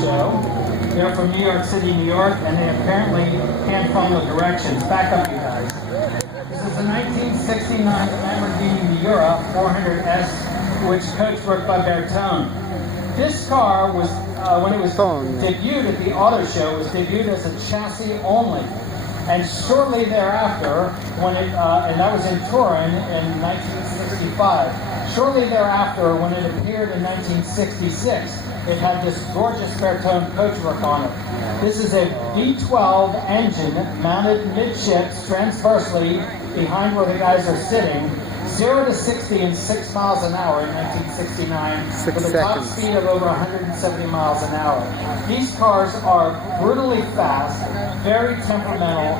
Show. They're from New York City, New York, and they apparently can't follow directions. Back up, you guys. This is a 1969 Lamborghini Miura 400S, which Coach worked by Bertone. This car was, when it was debuted at the auto show, was debuted as a chassis only. And shortly thereafter, when it, and that was in Turin in 1965. Shortly thereafter, when it appeared in 1966, it had this gorgeous Bertone coachwork on it. This is a V12 engine mounted midships transversely behind where the guys are sitting. 0 to 60 in 6 miles an hour in 1969 with a top speed of over 170 miles an hour. These cars are brutally fast, very temperamental,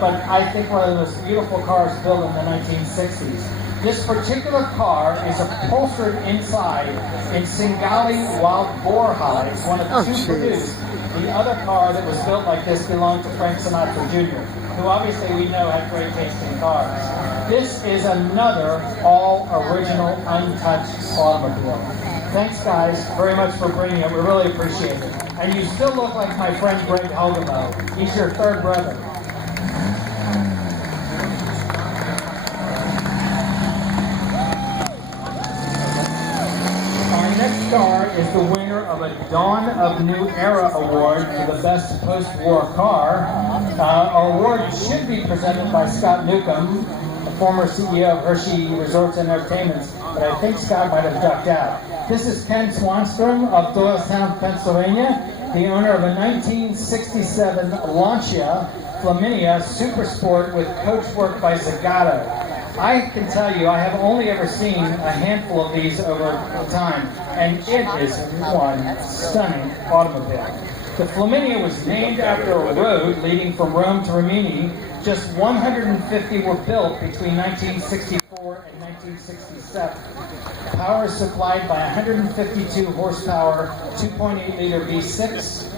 but I think one of the most beautiful cars built in the 1960s. This particular car is upholstered inside in Singali wild boar hides, one of two produced. The other car that was built like this belonged to Frank Sinatra Jr., who obviously we know had great taste in cars. This is another all-original, untouched automobile. Thanks, guys, very much for bringing it. We really appreciate it. And you still look like my friend Greg Helgamo. He's your third brother. Next car is the winner of a Dawn of New Era Award for the best post-war car. Our award should be presented by Scott Newcomb, the former CEO of Hershey Resorts and Entertainments, but I think Scott might have ducked out. This is Ken Swanstrom of Doylestown, Pennsylvania, the owner of a 1967 Lancia Flaminia Super Sport with coachwork by Zagato. I can tell you, I have only ever seen a handful of these over time, and it is one stunning automobile. The Flaminia was named after a road leading from Rome to Rimini. Just 150 were built between 1964 and 1967. Power is supplied by 152 horsepower, 2.8-liter V6,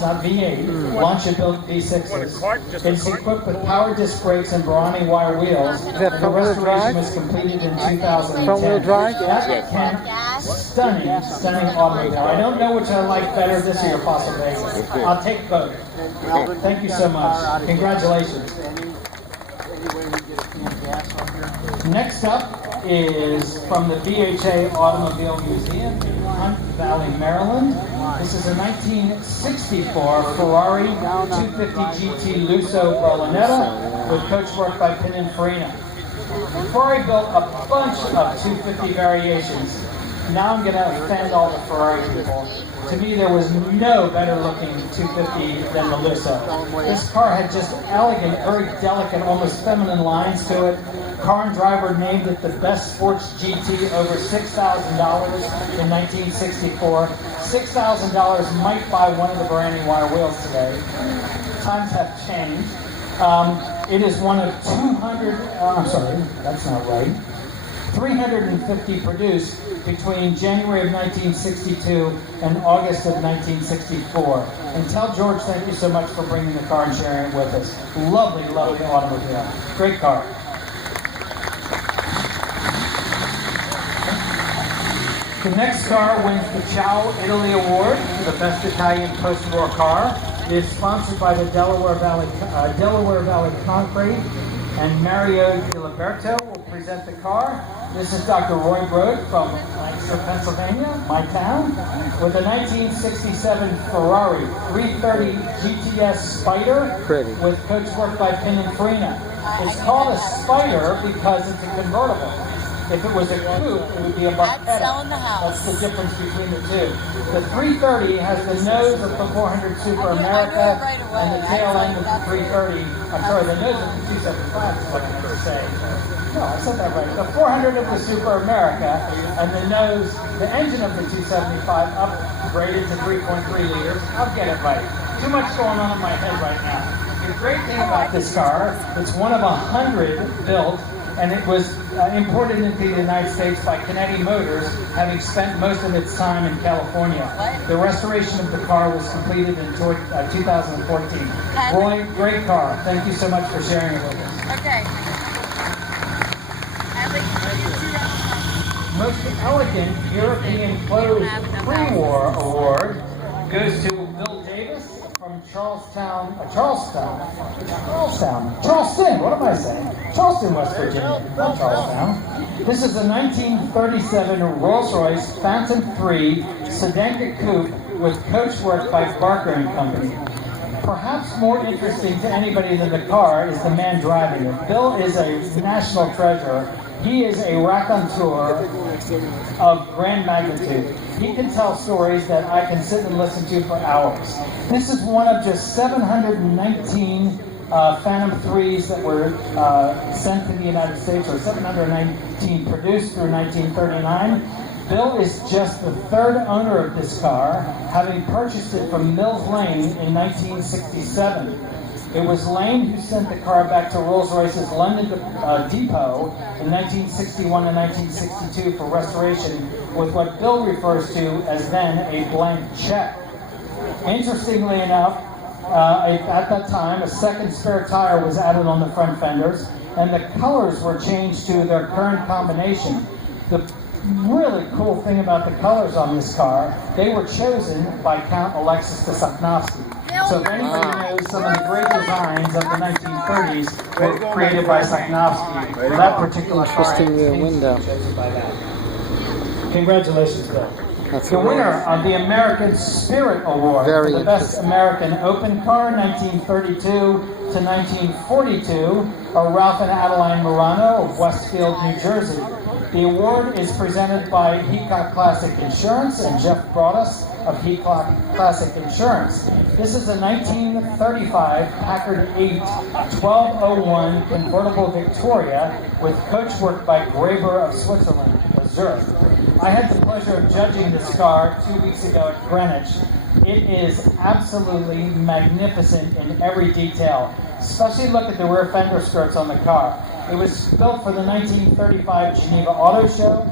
not V8, Lancia built V6s. It's equipped with power disc brakes and Barani wire wheels. The restoration was completed in 2010. Front-wheel drive? Stunning automobile. I don't know which I like better, this or your Fossil Vegas. I'll take both. Thank you so much. Congratulations. Next up is from the VHA Automobile Museum in Hunt Valley, Maryland. This is a 1964 Ferrari 250 GT Lusso Berlinetta with coachwork by Pininfarina. Ferrari built a bunch of 250 variations. Now I'm going to offend all the Ferrari people. To me, there was no better looking 250 than the Lusso. This car had just elegant, very delicate, almost feminine lines to it. Car and Driver named it the best sports GT, over $6,000 in 1964. $6,000 might buy one of the Barani wire wheels today. Times have changed. It is one of 350 produced between January of 1962 and August of 1964. And tell George thank you so much for bringing the car and sharing it with us. Lovely, lovely automobile. Great car. The next car wins the Ciao Italy Award for the best Italian post-war car. It is sponsored by the Delaware Valley Concrete, and Mario Filiberto will present the car. This is Dr. Roy Brode from Lancaster, Pennsylvania, my town, with a 1967 Ferrari 330 GTS Spider with coachwork by Pininfarina. It's called a Spider because it's a convertible. If it was a coupe, it would be a Barchetta. That's the difference between the two. The 330 has the nose of the 400 Super America and the tail end of the 330. I'm sorry, the nose of the 275 is what I meant to say. No, I said that right. The 400 of the Super America and the nose, the engine of the 275 upgraded to 3.3 liters. I'll get it right. Too much going on in my head right now. The great thing about this car, it's one of 100 built, and it was imported into the United States by Canetti Motors, having spent most of its time in California. The restoration of the car was completed in 2014. Roy, great car. Thank you so much for sharing it with us. Okay. Most Elegant European Clothes Pre-War Award goes to Bill Davis from Charleston, what am I saying? Charleston, West Virginia, not Charlestown. This is a 1937 Rolls-Royce Phantom 3 sedan coupe with coachwork by Barker & Company. Perhaps more interesting to anybody than the car is the man driving it. Bill is a national treasure. He is a raconteur of grand magnitude. He can tell stories that I can sit and listen to for hours. This is one of just 719 Phantom 3s that were sent to the United States, or 719 produced through 1939. Bill is just the third owner of this car, having purchased it from Mills Lane in 1967. It was Lane who sent the car back to Rolls-Royce's London depot in 1961 and 1962 for restoration with what Bill refers to as then a blank check. Interestingly enough, at that time, a second spare tire was added on the front fenders, and the colors were changed to their current combination. The really cool thing about the colors on this car, they were chosen by Count Alexis de Sosnowski. So if anybody knows, some of the great designs of the 1930s were created by Sosnowski. Well, that particular car is chosen by that. Congratulations, Bill. The winner of the American Spirit Award for the Best American Open Car, 1932 to 1942, are Ralph and Adeline Morano of Westfield, New Jersey. The award is presented by Heacock Classic Insurance and Jeff Broadus of Heacock Classic Insurance. This is a 1935 Packard 8 1201 convertible Victoria with coachwork by Graber of Switzerland, Zurich. I had the pleasure of judging this car 2 weeks ago at Greenwich. It is absolutely magnificent in every detail. Especially look at the rear fender skirts on the car. It was built for the 1935 Geneva Auto Show.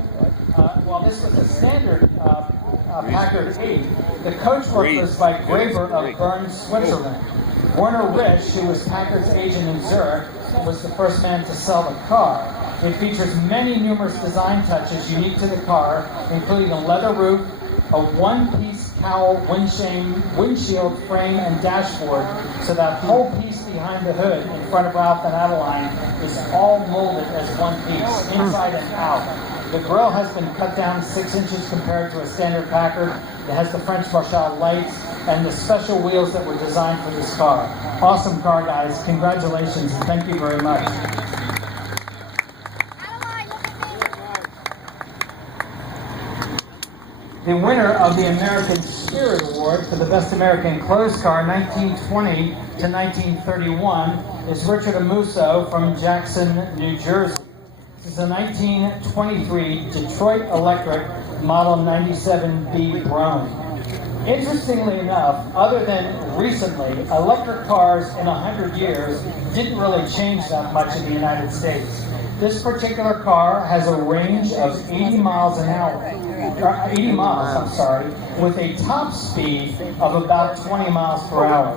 While this was a standard Packard 8, the coachwork was by Graber of Bern, Switzerland. Werner Risch, who was Packard's agent in Zurich, was the first man to sell the car. It features many numerous design touches unique to the car, including a leather roof, a one-piece cowl windshield frame and dashboard, so that whole piece behind the hood in front of Ralph and Adeline is all molded as one piece, inside and out. The grille has been cut down 6 inches compared to a standard Packard. It has the French Marchal lights and the special wheels that were designed for this car. Awesome car, guys. Congratulations, and thank you very much. The winner of the American Spirit Award for the Best American Closed Car, 1920 to 1931, is Richard Amuso from Jackson, New Jersey. This is a 1923 Detroit Electric Model 97B Brome. Interestingly enough, other than recently, electric cars in 100 years didn't really change that much in the United States. This particular car has a range of 80 miles, with a top speed of about 20 miles per hour.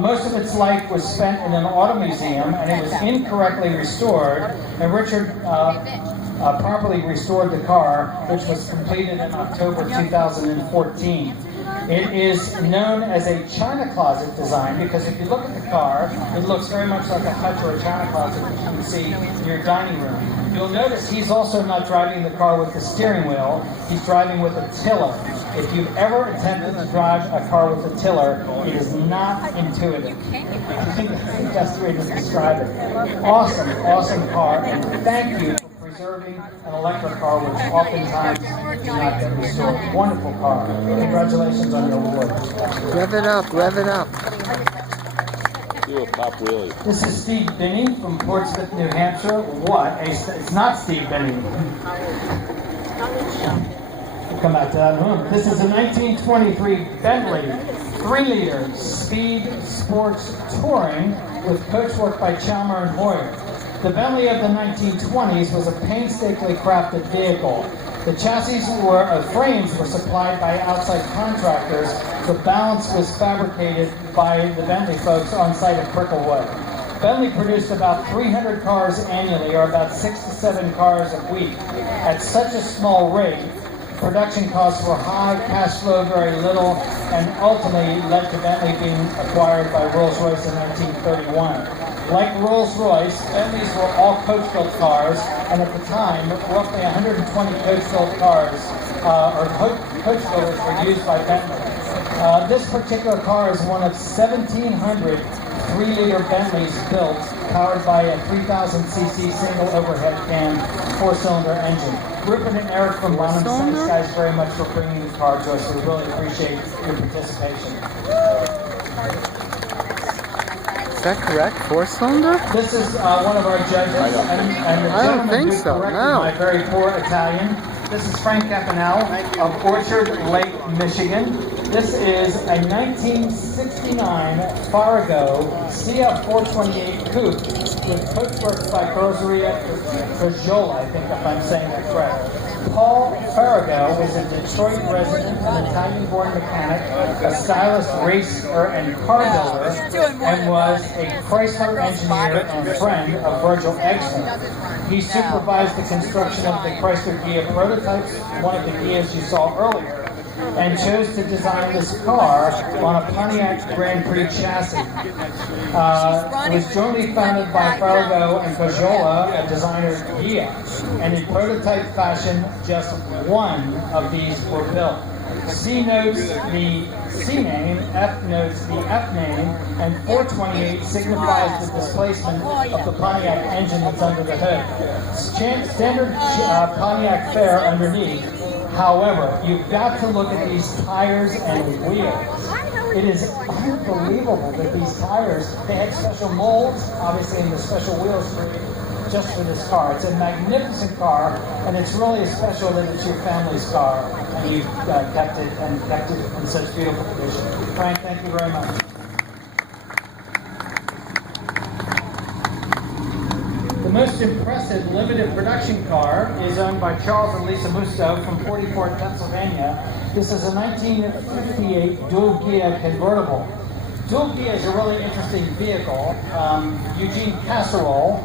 Most of its life was spent in an auto museum, and it was incorrectly restored, and Richard properly restored the car, which was completed in October 2014. It is known as a China closet design because if you look at the car, it looks very much like a hutch or a China closet that you can see in your dining room. You'll notice he's also not driving the car with the steering wheel, he's driving with a tiller. If you've ever attempted to drive a car with a tiller, it is not intuitive. I think that's the best way to describe it. Awesome, awesome car, and thank you for preserving an electric car, which oftentimes do not get restored. Wonderful car. Congratulations on your award. Rev it up, rev it up. Do a pop wheelie. This is Steve Binney from Portsmouth, New Hampshire. It's not Steve Binney. We'll come back to that in a moment. This is a 1923 Bentley 3-liter Speed Sports Touring with coachwork by Chalmer and Hoyer. The Bentley of the 1920s was a painstakingly crafted vehicle. The chassis frames were supplied by outside contractors. The balance was fabricated by the Bentley folks on site at Cricklewood. Bentley produced about 300 cars annually, or about 6 to 7 cars a week. At such a small rate, Production costs were high, cash flow very little, and ultimately led to Bentley being acquired by Rolls-Royce in 1931. Like Rolls-Royce, Bentleys were all coach-built cars, and at the time, roughly 120 coach-built cars or coach builders were used by Bentley. This particular car is one of 1,700 3-liter Bentleys built, powered by a 3,000cc single overhead cam 4-cylinder engine. Rupert and Eric from Bonham, thanks guys very much for bringing the car to us. We really appreciate your participation. Is that correct? 4-cylinder? This is one of our judges, and the I don't gentleman think who so, corrected no. my very poor Italian. This is Frank Campanelle of Orchard Lake, Michigan. This is a 1969 Farrago CF428 coupe with coachwork by Bergeria, I think if I'm saying that correct. Paul Farrago is a Detroit resident, an Italian-born mechanic, a stylist, racer, and car builder, and was a Chrysler engineer and friend of Virgil Eggstone. He supervised the construction of the Chrysler Ghia prototypes, one of the Ghias you saw earlier, and chose to design this car on a Pontiac Grand Prix chassis. It was jointly founded by Farrago and Pajola, a designer Ghia, and in prototype fashion, just one of these were built. C notes the C name, F notes the F name, and 428 signifies the displacement of the Pontiac engine that's under the hood. Standard Pontiac fare underneath. However, you've got to look at these tires and wheels. It is unbelievable that these tires, they had special molds, obviously, and the special wheels just for this car. It's a magnificent car, and it's really special that it's your family's car, and you've kept it in such beautiful condition. Frank, thank you very much. The most impressive limited production car is owned by Charles and Lisa Musto from 40 Fort, Pennsylvania. This is a 1958 dual Ghia convertible. Dual Ghia is a really interesting vehicle. Eugene Casserole,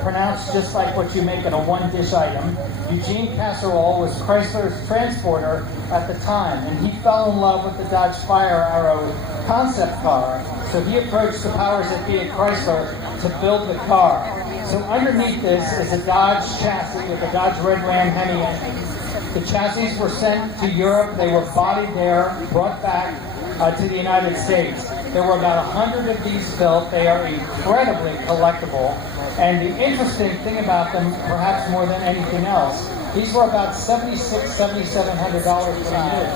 pronounced just like what you make in a one-dish item. Eugene Casserole was Chrysler's transporter at the time, and he fell in love with the Dodge Fire Arrow concept car. So he approached the powers that be at Chrysler to build the car. So underneath this is a Dodge chassis with a Dodge Red Ram Hemi engine. The chassis were sent to Europe. They were bodied there, brought back to the United States. There were about 100 of these built. They are incredibly collectible. And the interesting thing about them, perhaps more than anything else, these were about $7,600, $7,700 for new.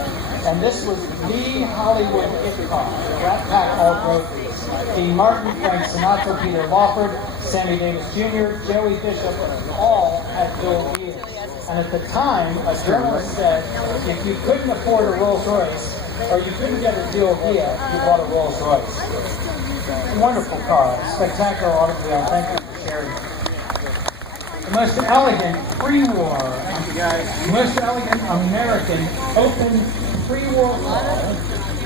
And this was the Hollywood hit car. Rat Pack all drove these. Dean Martin, Frank Sinatra, Peter Lawford, Sammy Davis Jr., Joey Bishop, all had dual Ghias. And at the time, a journalist said, if you couldn't afford a Rolls-Royce, or you couldn't get a dual Ghia, you bought a Rolls-Royce. Wonderful car, spectacular automobile. Thank you for sharing. The most elegant pre-war, most elegant American open pre-war car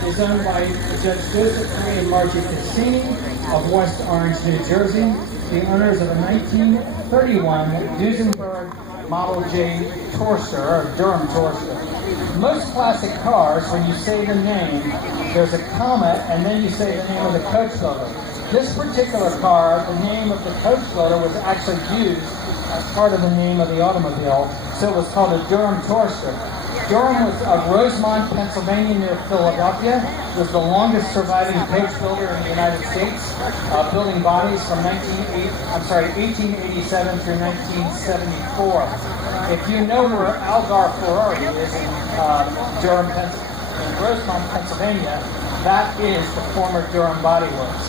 is owned by Judge Joseph Ray and Margie Cassini of West Orange, New Jersey, the owners of a 1931 Duesenberg Model J Tourster, or Durham Tourster. Most classic cars, when you say the name, there's a comma, and then you say the name of the coach builder. This particular car, the name of the coach builder was actually used as part of the name of the automobile, so it was called a Durham Tourster. Durham was of Rosemont, Pennsylvania, near Philadelphia. It was the longest surviving coach builder in the United States, building bodies from 1887 through 1974. If you know where Algar Ferrari is in Durham, in Rosemont, Pennsylvania, that is the former Durham Body Works.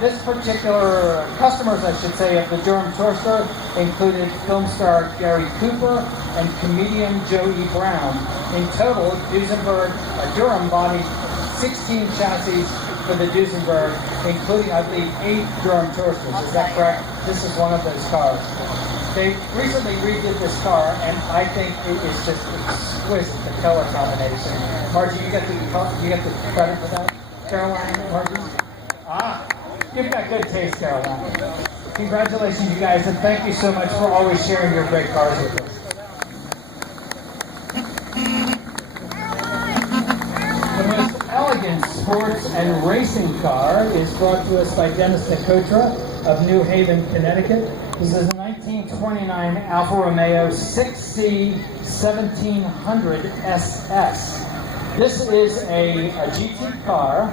This particular customers, I should say, of the Durham Tourster included film star Gary Cooper and comedian Joe E. Brown. In total, Durham bodied 16 chassis for the Duesenberg, including, I believe, 8 Durham Toursters. Is that correct? This is one of those cars. They recently redid this car, and I think it is just exquisite, the color combination. Margie, you get the credit for that? Caroline, Margie? You've got good taste, Caroline. Congratulations, you guys, and thank you so much for always sharing your great cars with us. in sports and racing car is brought to us by Dennis Nicotra of New Haven, Connecticut. This is a 1929 Alfa Romeo 6C 1700 SS. This is a GT car,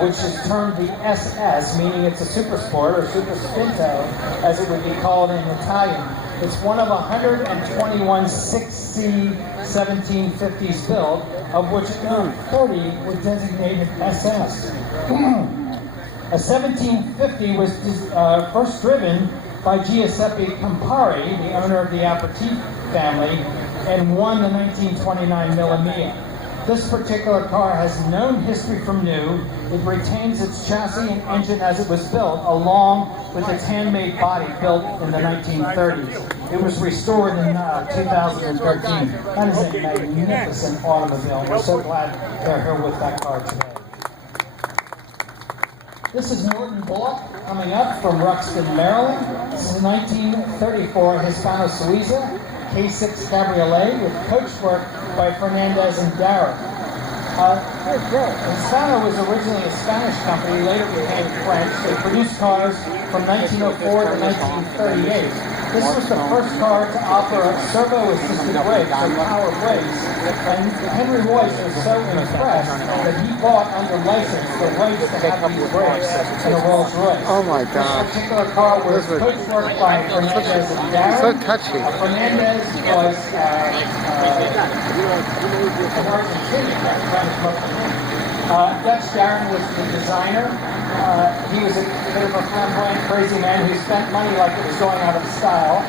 which is termed the SS, meaning it's a super sport or super spinto, as it would be called in Italian. It's one of 121 6C 1750s built, of which 30 were designated SS. A 1750 was first driven by Giuseppe Campari, the owner of the Aperitif family, and won the 1929 Mille Miglia. This particular car has known history from new. It retains its chassis and engine as it was built, along with its handmade body built in the 1930s. It was restored in 2013. That is a magnificent automobile. We're so glad they're here with that car today. This is Norton Bullock coming up from Ruxton, Maryland. This is a 1934 Hispano Suiza K6 Cabriolet with coachwork by Fernandez and Darrow. Hispano was originally a Spanish company, later became French. They produced cars from 1904 to 1938. This was the first car to offer servo-assisted brakes, or power brakes, and Henry Royce was so impressed that he bought under license the rights to have these brakes in a Rolls Royce. Oh my God! This particular car was coachworked by Fernandez and Darrow. So touchy. Fernandez was from Argentina. Dutch Darren was the designer. He was a bit of a flamboyant, crazy man who spent money like it was going out of style,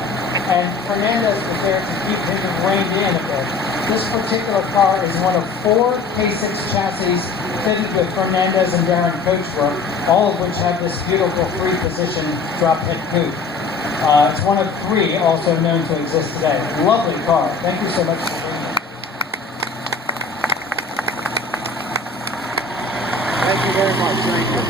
and Fernandez was there to keep him reined in a bit. This particular car is one of 4 K6 chassis fitted with Fernandez and Darren coachwork, all of which have this beautiful 3-position drop head coupe. It's one of 3 also known to exist today. Lovely car. Thank you so much for being here. Thank you very much. Thank you.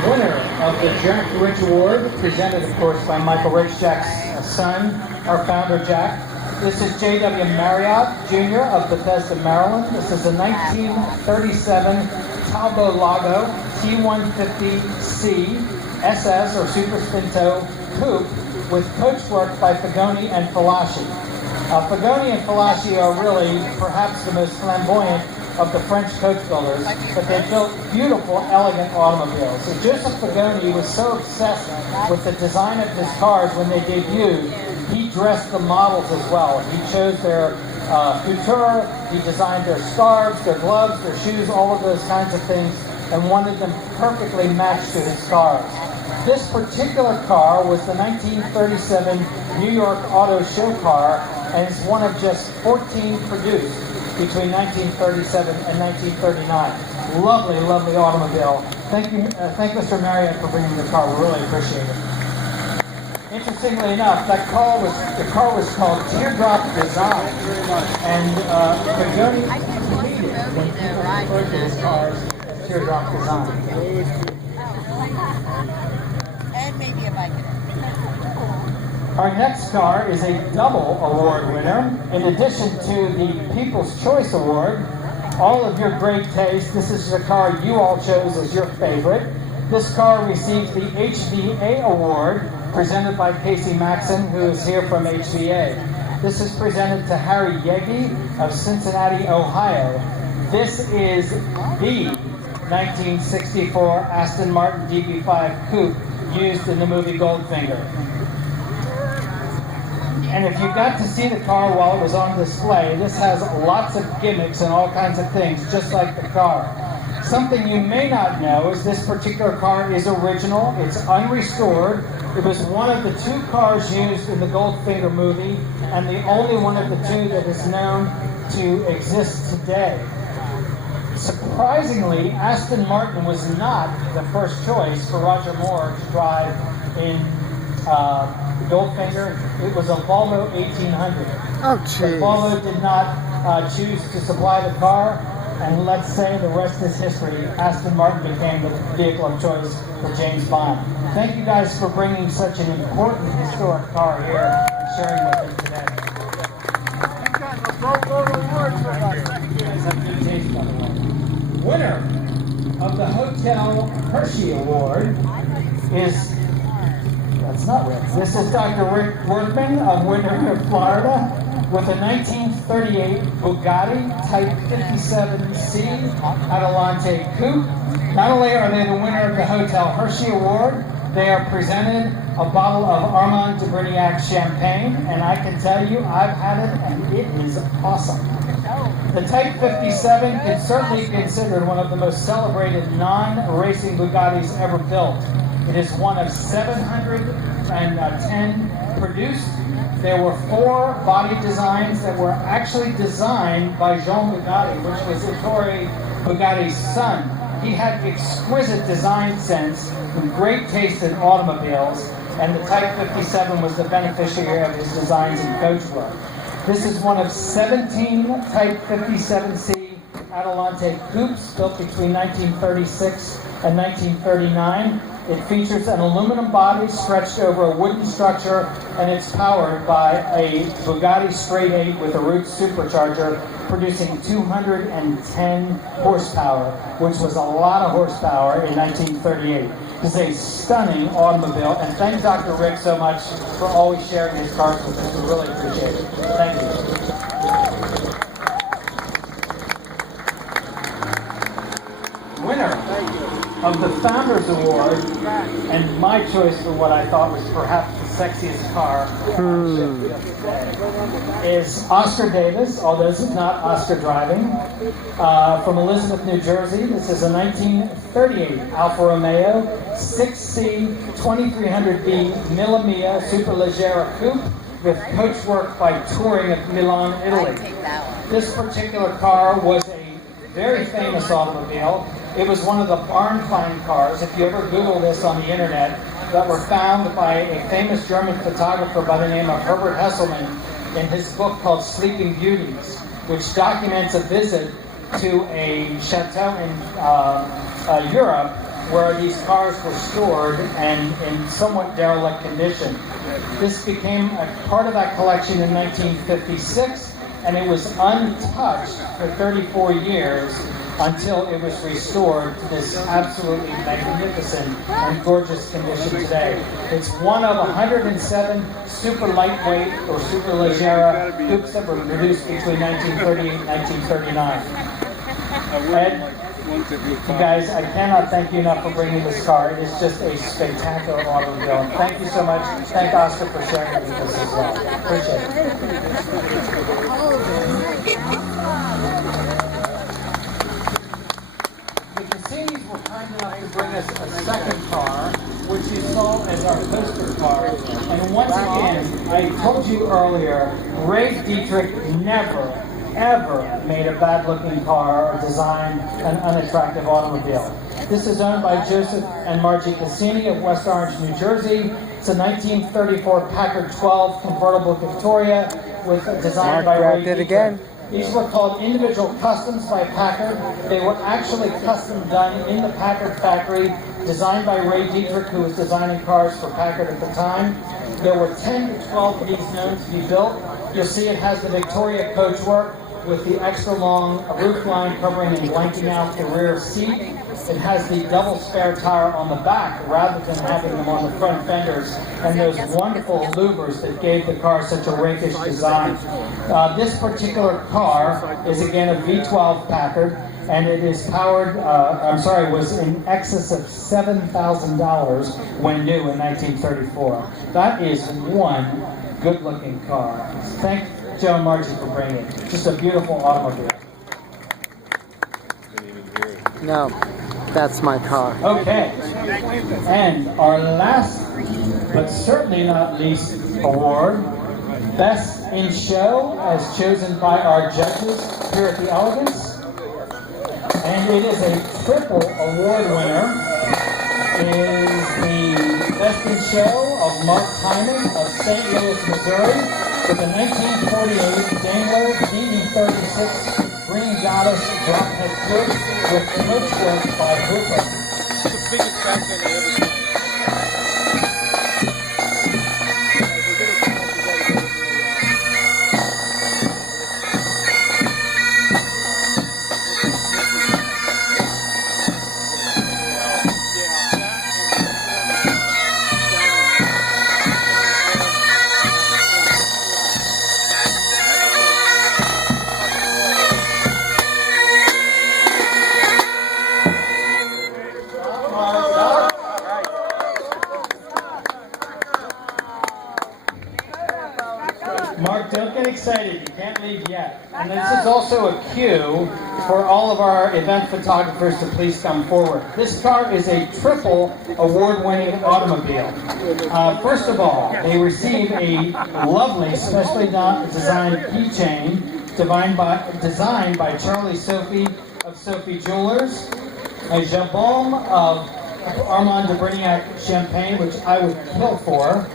Winner of the Jack Rich Award, presented, of course, by Michael Rich, Jack's son, our founder, Jack. This is J.W. Marriott, Jr. of Bethesda, Maryland. This is a 1937 Talbot Lago T150C SS, or Super Spinto, coupe with coachwork by Fagoni and Falaschi. Fagoni and Falaschi are really perhaps the most flamboyant of the French coach builders, but they built beautiful, elegant automobiles. So Joseph Fagoni was so obsessed with the design of his cars when they debuted, he dressed the models as well. He chose their couture, he designed their scarves, their gloves, their shoes, all of those kinds of things, and wanted them perfectly matched to his cars. This particular car was the 1937 New York Auto Show car, and it's one of just 14 produced between 1937 and 1939. Lovely, lovely automobile. Thank you, thank Mr. Marriott for bringing the car. We really appreciate it. Interestingly enough, the car was called Teardrop Design, and Fagoni hated when people referred to his cars as Teardrop Design. And maybe a bike in it. Our next car is a double award winner. In addition to the People's Choice Award, all of your great taste, this is the car you all chose as your favorite. This car received the HVA Award, presented by Casey Maxon, who is here from HVA. This is presented to Harry Yegi of Cincinnati, Ohio. This is the 1964 Aston Martin DB5 coupe used in the movie Goldfinger. And if you got to see the car while it was on display, this has lots of gimmicks and all kinds of things, just like the car. Something you may not know is this particular car is original, it's unrestored. It was one of the 2 cars used in the Goldfinger movie, and the only one of the 2 that is known to exist today. Surprisingly, Aston Martin was not the first choice for Roger Moore to drive in Goldfinger. It was a Volvo 1800. Oh, But jeez. Volvo did not choose to supply the car, and let's say the rest is history. Aston Martin became the vehicle of choice for James Bond. Thank you guys for bringing such an important historic car here and sharing with it today. You guys have good taste, by the way. Hershey Award is, that's not Rick, this is Dr. Rick Workman of Winter, Florida, with a 1938 Bugatti Type 57C Adelante Coupe. Not only are they the winner of the Hotel Hershey Award, they are presented a bottle of Armand de Brignac champagne, and I can tell you, I've had it, and it is awesome. The Type 57 is certainly considered one of the most celebrated non-racing Bugattis ever built. It is one of 710 produced. There were 4 body designs that were actually designed by Jean Bugatti, which was Ettore Bugatti's son. He had exquisite design sense and great taste in automobiles, and the Type 57 was the beneficiary of his designs and coachwork. This is one of 17 Type 57C Adelante coupes built between 1936 and 1939. It features an aluminum body stretched over a wooden structure, and it's powered by a Bugatti Straight 8 with a Roots supercharger, producing 210 horsepower, which was a lot of horsepower in 1938. It's a stunning automobile, and thank Dr. Rick so much for always sharing his cars with us. We really appreciate it. Thank you. Winner of the Founders Award, and my choice for what I thought was perhaps the sexiest car is Oscar Davis, although this is not Oscar driving, from Elizabeth, New Jersey. This is a 1938 Alfa Romeo 6C 2300B Millimia Superleggera coupe with coachwork by Touring of Milan, Italy. This particular car was a very famous automobile. It was one of the barn find cars, if you ever Google this on the internet, that were found by a famous German photographer by the name of Herbert Hesselmann in his book called Sleeping Beauties, which documents a visit to a chateau in Europe where these cars were stored and in somewhat derelict condition. This became a part of that collection in 1956, and it was untouched for 34 years until it was restored to this absolutely magnificent and gorgeous condition today. It's one of 107 super lightweight or superleggera coupes that were produced between 1938 and 1939. Ed, you guys, I cannot thank you enough for bringing this car. It is just a spectacular automobile. Thank you so much. Thank Oscar for sharing it with us as well. Appreciate it. The Cassinis were kind enough to bring us a second car, which you saw as our poster car. And once again, I told you earlier, Ray Dietrich never, ever made a bad-looking car or designed an unattractive automobile. This is owned by Joseph and Margie Cassini of West Orange, New Jersey. It's a 1934 Packard 12 convertible Victoria with designed by Ray Dietrich. These were called individual customs by Packard. They were actually custom done in the Packard factory, designed by Ray Dietrich, who was designing cars for Packard at the time. There were 10 to 12 of these known to be built. You'll see it has the Victoria coachwork with the extra long roof line covering and blanking out the rear seat. It has the double spare tire on the back rather than having them on the front fenders, and those wonderful louvers that gave the car such a rakish design. This particular car is again a V12 Packard, and it is powered, was in excess of $7,000 when new in 1934. That is one good-looking car. Thank Joe and Margie for bringing it. Just a beautiful automobile. No, that's my car. Okay. And our last, but certainly not least, award, Best in Show, as chosen by our judges here at the Elegance. And it is a triple award winner. It is the Best in Show of Mark Hyman of St. Louis, Missouri, with the 1948 Daimler DD36 Green Goddess Drophead Coupe with coachwork by Hooper. It's the biggest back end I ever seen. Yeah. Mark, don't get excited. You can't leave yet. And this is also a cue for all of our event photographers to please come forward. This car is a triple award-winning automobile. First of all, they receive a lovely, specially designed keychain designed by Charlie Sophie of Sophie Jewelers, a jabot of Armand de Brignac champagne, which I would kill for.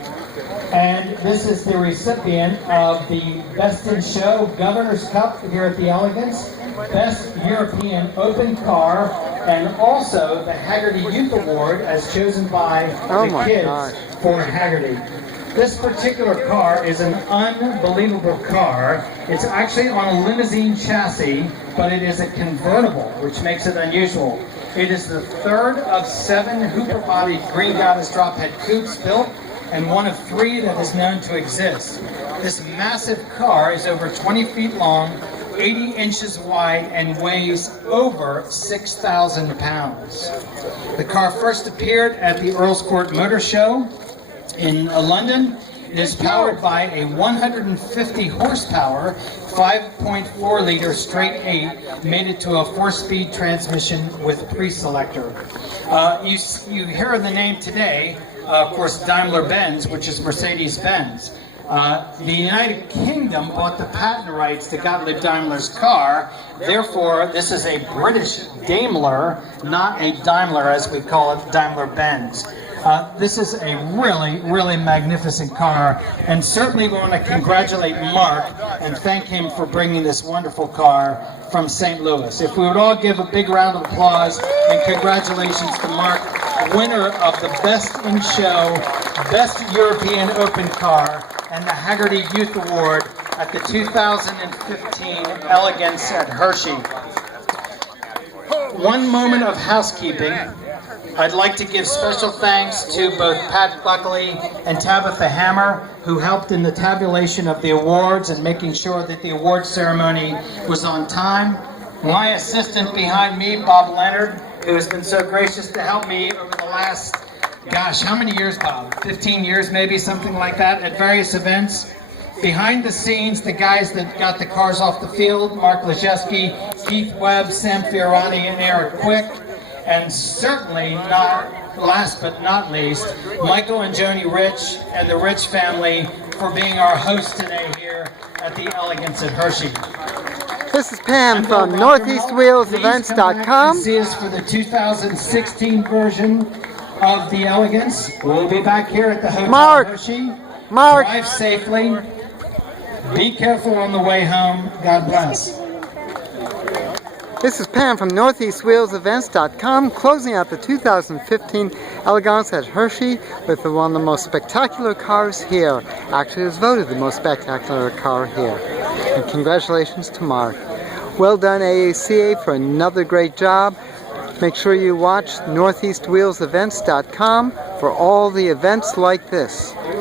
And this is the recipient of the Best in Show Governor's Cup here at the Elegance, Best European Open Car, and also the Haggerty Youth Award as chosen by the kids for Haggerty. This particular car is an unbelievable car. It's actually on a limousine chassis, but it is a convertible, which makes it unusual. It is the third of 7 Hooper-bodied Green Goddess drop-head coupes built, and one of 3 that is known to exist. This massive car is over 20 feet long, 80 inches wide, and weighs over 6,000 pounds. The car first appeared at the Earl's Court Motor Show in London. It is powered by a 150 horsepower, 5.4 liter straight 8, mated to a 4-speed transmission with pre-selector. You hear the name today, of course, Daimler-Benz, which is Mercedes-Benz. The United Kingdom bought the patent rights to Gottlieb Daimler's car. Therefore, this is a British Daimler, not a Daimler as we call it, Daimler-Benz. This is a really, really magnificent car, and certainly we want to congratulate Mark and thank him for bringing this wonderful car from St. Louis. If we would all give a big round of applause and congratulations to Mark, winner of the Best in Show, Best European Open Car, and the Haggerty Youth Award at the 2015 Elegance at Hershey. One moment of housekeeping. I'd like to give special thanks to both Pat Buckley and Tabitha Hammer, who helped in the tabulation of the awards and making sure that the award ceremony was on time. My assistant behind me, Bob Leonard, who has been so gracious to help me over the last, gosh, how many years, Bob? 15 years maybe, something like that, at various events. Behind the scenes, the guys that got the cars off the field, Mark Lejeski, Keith Webb, Sam Fiorani, and Eric Quick. And certainly not last but not least, Michael and Joni Rich and the Rich family for being our hosts today here at the Elegance at Hershey. This is Pam from NortheastWheelsEvents.com. See us for the 2016 version of the Elegance. We'll be back here at the Hotel Hershey. Mark. Drive safely. Be careful on the way home. God bless. This is Pam from NortheastWheelsEvents.com, closing out the 2015 Elegance at Hershey with one of the most spectacular cars here. Actually, it was voted the most spectacular car here. And congratulations to Mark. Well done, AACA, for another great job. Make sure you watch NortheastWheelsEvents.com for all the events like this.